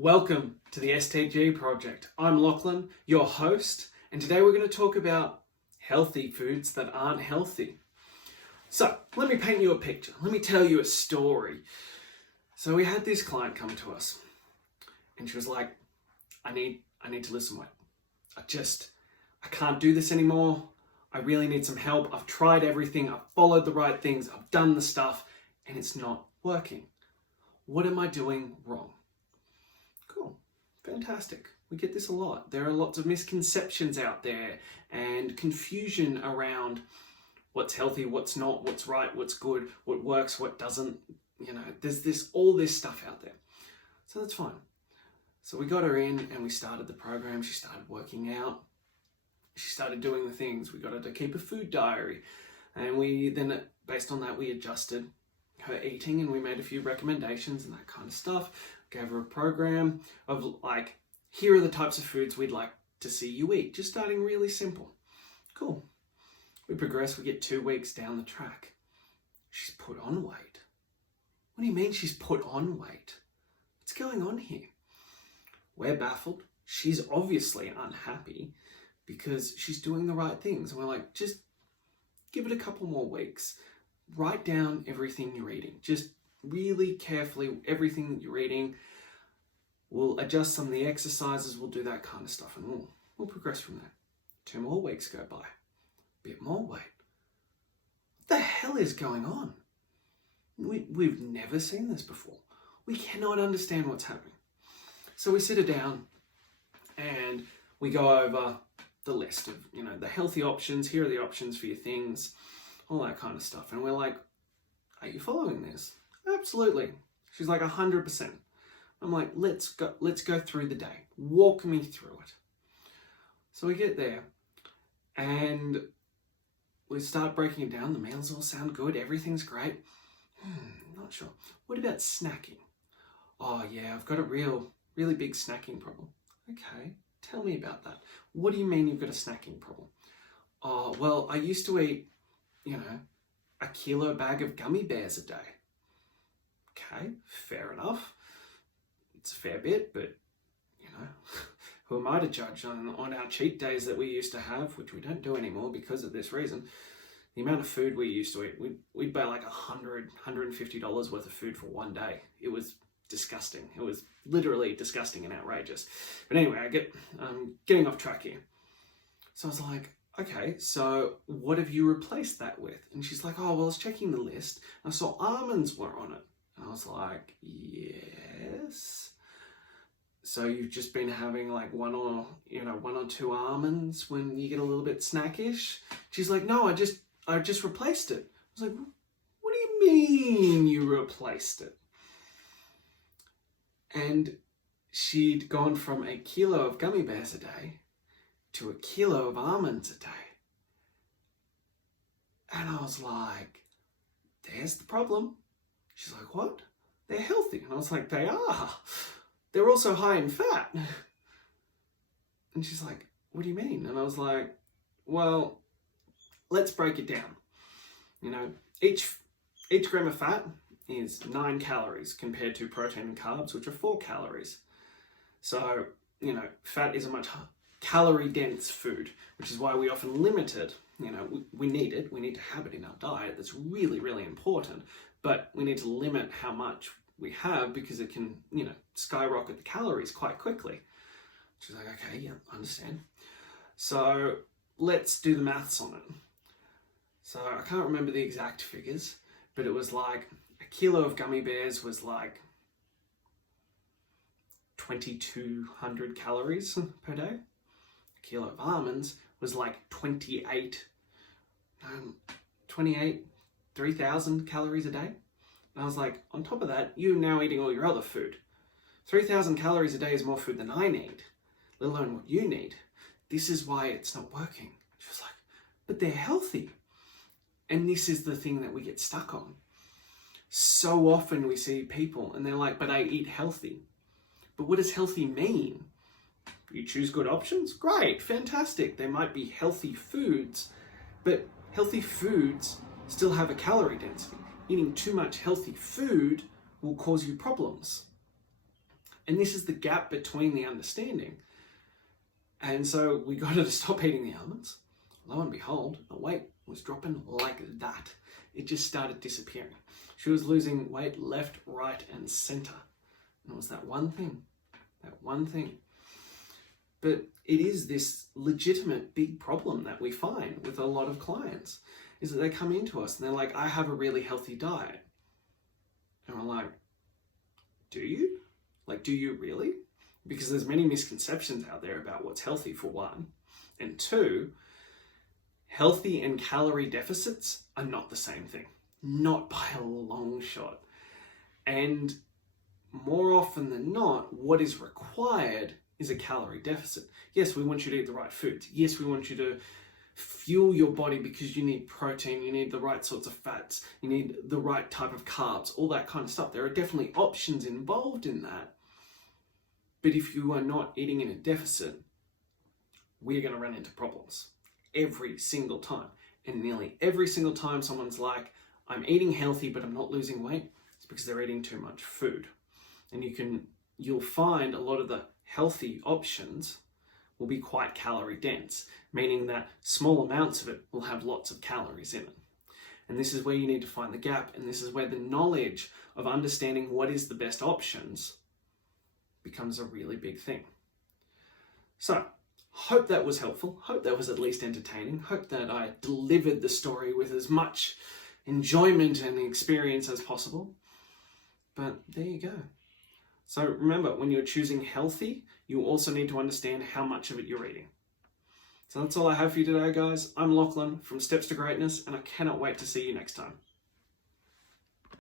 Welcome to the STG project. I'm Lachlan, your host, and today we're going to talk about healthy foods that aren't healthy. So let me paint you a picture. Let me tell you a story. So we had this client come to us and she was like, I need to lose some weight. I can't do this anymore. I really need some help. I've tried everything. I've followed the right things. I've done the stuff and it's not working. What am I doing wrong? Cool. Fantastic. We get this a lot. There are lots of misconceptions out there and confusion around what's healthy, what's not, what's right, what's good, what works, what doesn't. There's all this stuff out there. So that's fine. So we got her in and we started the program. She started working out. She started doing the things. We got her to keep a food diary. And we then, based on that, we adjusted her eating and we made a few recommendations and that kind of stuff. Gave her a program of like, here are the types of foods we'd like to see you eat. Just starting really simple. Cool. We progress, we get 2 weeks down the track. She's put on weight. What do you mean she's put on weight? What's going on here? We're baffled. She's obviously unhappy because she's doing the right things. And we're like, just give it a couple more weeks. Write down everything you're eating. Just really carefully, everything that you're eating. We'll adjust some of the exercises. We'll do that kind of stuff and we'll progress from there. 2 more weeks go by. Bit more weight. What the hell is going on? We've never seen this before. We cannot understand what's happening. So we sit her down and we go over the list of, the healthy options. Here are the options for your things, all that kind of stuff. And we're like, are you following this? Absolutely. She's like 100%. I'm like, let's go through the day. Walk me through it. So we get there and we start breaking it down. The meals all sound good. Everything's great. Not sure. What about snacking? Oh yeah, I've got a really big snacking problem. Okay, tell me about that. What do you mean you've got a snacking problem? Oh, well, I used to eat, a kilo bag of gummy bears a day. Okay, fair enough. It's a fair bit, but, who am I to judge on our cheat days that we used to have, which we don't do anymore because of this reason. The amount of food we used to eat, we'd buy like $150 worth of food for one day. It was disgusting. It was literally disgusting and outrageous. But anyway, I'm getting off track here. So I was like, okay, so what have you replaced that with? And she's like, oh, well, I was checking the list and I saw almonds were on it. And I was like, yes. So you've just been having like one or two almonds when you get a little bit snackish? She's like, no, I just replaced it. I was like, what do you mean you replaced it? And she'd gone from a kilo of gummy bears a day to a kilo of almonds a day. And I was like, there's the problem. She's like, what? They're healthy. And I was like, they are. They're also high in fat. And she's like, what do you mean? And I was like, well, let's break it down. Each gram of fat is 9 calories compared to protein and carbs, which are 4 calories. So, fat is a much calorie dense food, which is why we often limit it. We need it. We need to have it in our diet. That's really, really important. But we need to limit how much we have because it can, skyrocket the calories quite quickly. She's like, okay, yeah, I understand. So let's do the maths on it. So I can't remember the exact figures, but it was like a kilo of gummy bears was like 2,200 calories per day. A kilo of almonds was like 3,000 calories a day. And I was like, on top of that, you're now eating all your other food. 3,000 calories a day is more food than I need, let alone what you need. This is why it's not working. She was like, but they're healthy. And this is the thing that we get stuck on. So often we see people and they're like, but I eat healthy. But what does healthy mean? You choose good options? Great, fantastic. There might be healthy foods, but healthy foods still have a calorie density. Eating too much healthy food will cause you problems. And this is the gap between the understanding. And so we got her to stop eating the almonds. Lo and behold, the weight was dropping like that. It just started disappearing. She was losing weight left, right, and center. And it was that one thing. But it is this legitimate big problem that we find with a lot of clients, is that they come into us and they're like, I have a really healthy diet. And we're like, do you? Like, do you really? Because there's many misconceptions out there about what's healthy, for one. And two, healthy and calorie deficits are not the same thing. Not by a long shot. And more often than not, what is required is a calorie deficit. Yes, we want you to eat the right foods. Yes, we want you to fuel your body because you need protein, you need the right sorts of fats, you need the right type of carbs, all that kind of stuff. There are definitely options involved in that. But if you are not eating in a deficit, we're going to run into problems every single time. And nearly every single time someone's like, I'm eating healthy, but I'm not losing weight, it's because they're eating too much food. And you'll find a lot of the healthy options will be quite calorie dense, meaning that small amounts of it will have lots of calories in it. And this is where you need to find the gap. And this is where the knowledge of understanding what is the best options becomes a really big thing. So, hope that was helpful. Hope that was at least entertaining. Hope that I delivered the story with as much enjoyment and experience as possible. But there you go. So remember, when you're choosing healthy, you also need to understand how much of it you're eating. So that's all I have for you today, guys. I'm Lachlan from Steps to Greatness, and I cannot wait to see you next time.